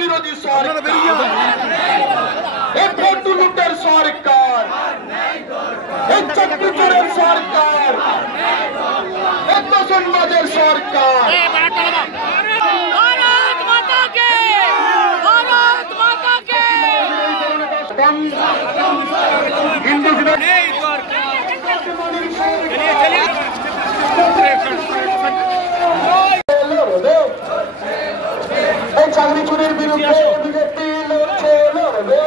বিরোধী সরকার, এই পটু লুটের সরকার, এই চক্রচোরের সরকার, এই দোষণবাজের সরকার। হিন্দু এই চাকরি চুরির বিরুদ্ধে বিজেপি লড়ছে, লড়বে।